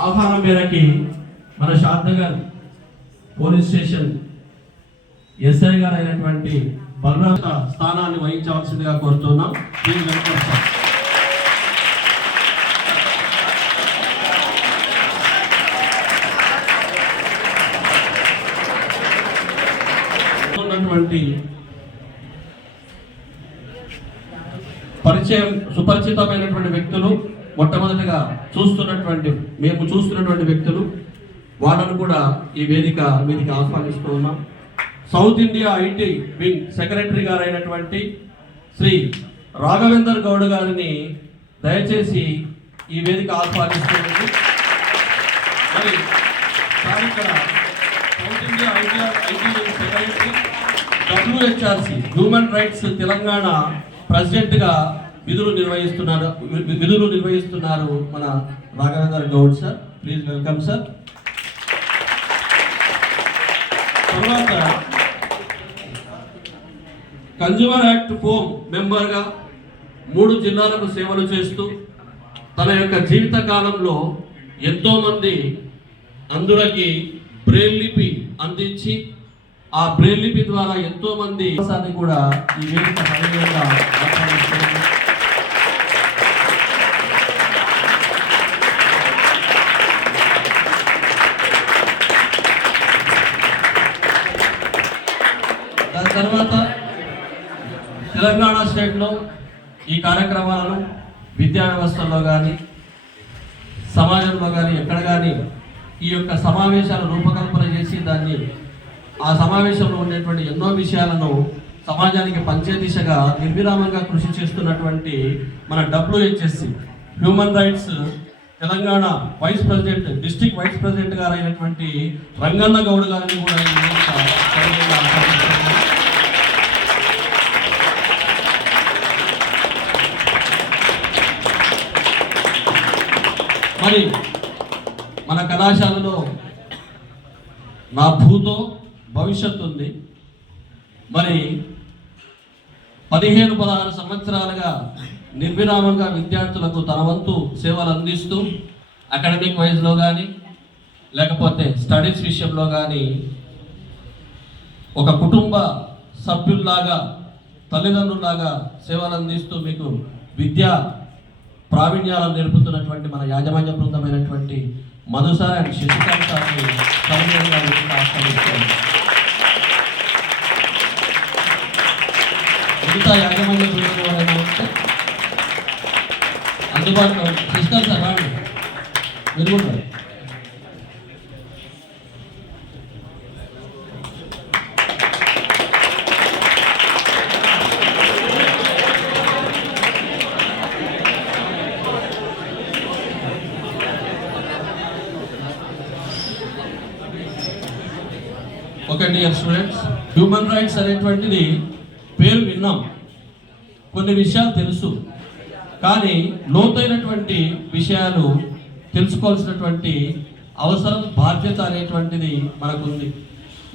ఆహ్వానం మేరకి మన షాద్నగర్ పోలీస్ స్టేషన్ ఎస్ఐ గారు అయినటువంటి బలరాం స్థానాన్ని వహించవలసిందిగా కోరుతున్నాం. సుపరిచితమైనటువంటి వ్యక్తులు మొట్టమొదటిగా మేము చూస్తున్నటువంటి వ్యక్తులు వాళ్ళను కూడా ఈ వేదికకి ఆహ్వానిస్తూ ఉన్నాం. South India IT wing secretary గారు అయినటువంటి శ్రీ రాఘవేందర్ గౌడ్ గారిని దయచేసి ఈ వేదిక ఆహ్వానిస్తుంది. మరి ఇక్కడ south India IT wing secretary WHRC human rights Telangana ప్రెసిడెంట్గా విధులు నిర్వహిస్తున్నారు మన Raghavender Goud sir. Please welcome sir. తర్వాత కన్జ్యూమర్ యాక్ట్ 4 మెంబర్గా 3 జిల్లాలకు సేవలు చేస్తూ తన యొక్క జీవిత కాలంలో ఎంతోమంది అందులకి బ్రెయిల్ లిపి అందించి ఆ బ్రెయిల్ లిపి ద్వారా ఎంతోమంది కూడా ఈ వేదిక సహాయంగా తర్వాత తెలంగాణ స్టేట్లో ఈ కార్యక్రమాలను విద్యా వ్యవస్థలో కానీ సమాజంలో కానీ ఎక్కడ కానీ ఈ యొక్క సమావేశాలు రూపకల్పన చేసి దాన్ని ఆ సమావేశంలో ఉండేటువంటి ఎన్నో విషయాలను సమాజానికి పంచే దిశగా నిర్విరామంగా కృషి చేస్తున్నటువంటి మన WHSC human rights Telangana vice president district vice president గారు అయినటువంటి రంగన్న గౌడ్ గారిని కూడా మరి మన కళాశాలలో నా భూతో భవిష్యత్తు ఉంది. మరి 15-16 సంవత్సరాలుగా నిర్విరామంగా విద్యార్థులకు తన వంతు సేవలు అందిస్తూ అకాడమిక్ వైజ్లో కానీ లేకపోతే స్టడీస్ విషయంలో కానీ ఒక కుటుంబ సభ్యుల్లాగా తల్లిదండ్రుల్లాగా సేవలు అందిస్తూ మీకు విద్యా ప్రావీణ్యాలను నేర్పుతున్నటువంటి మన యాజమాన్య బృందమైనటువంటి మధుసార్ అండ్ శశికాంత్ సార్ని మిగతా యాజమాన్య బృందం ఎవరైనా వస్తే అందుబాటులో శశికాంత్ సార్ రాండి, మీరు కూడా okay. Dear students, human rights అనేటువంటిది పేరు విన్నాం, కొన్ని విషయాలు తెలుసు, కానీ లోతైనటువంటి విషయాలు తెలుసుకోవాల్సినటువంటి అవసరం బాధ్యత అనేటువంటిది మనకుంది.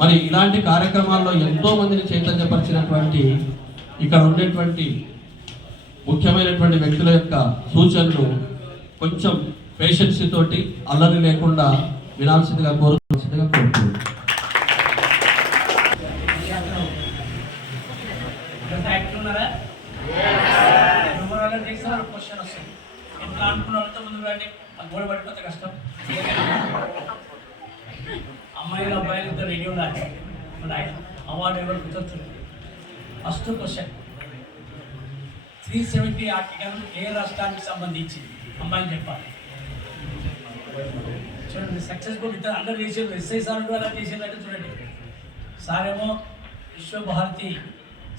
మరి ఇలాంటి కార్యక్రమాల్లో ఎంతో మందిని చైతన్యపరిచినటువంటి ఇక్కడ ఉండేటువంటి ముఖ్యమైనటువంటి వ్యక్తుల యొక్క సూచనలు కొంచెం పేషెన్స్ తోటి అల్లరి లేకుండా వినాల్సిందిగా కోరుతున్నాను. క్వశ్చన్ వస్తుంది, ఎట్లా అనుకున్న వాళ్ళతో ముందు రండి, గోడ పడిపోతే కష్టం. అమ్మాయిలు అబ్బాయిలు ఇద్దరు రెడీ ఉండాలి. అవార్డు ఎవరు గుర్తొస్తుంది. ఫస్ట్ క్వశ్చన్, 370 ఆర్టికల్ ఏ రాష్ట్రానికి సంబంధించి అమ్మాయిలు చెప్పాలి. చూడండి, సక్సెస్ఫుల్ ఇద్దరు అందరూ చేసారు. ఎస్ఐ సార్ కూడా అలా చేసేటట్టు చూడండి. సార్ ఏమో విశ్వభారతి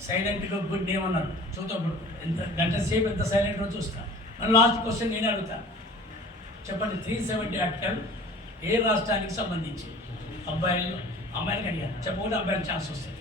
సైలెంట్గా గుడ్ నేమ్ అన్నారు. చూద్దాం ఎంత గంట సేపు ఎంత సైలెంట్గా చూస్తా. మన లాస్ట్ క్వశ్చన్ నేనే అడుగుతా, చెప్పండి. 370 ఆర్టికల్ ఏ రాష్ట్రానికి సంబంధించి? అమ్మాయిలకి అడిగారు, చెప్పకుండా అబ్బాయిలకు ఛాన్స్ వస్తుంది.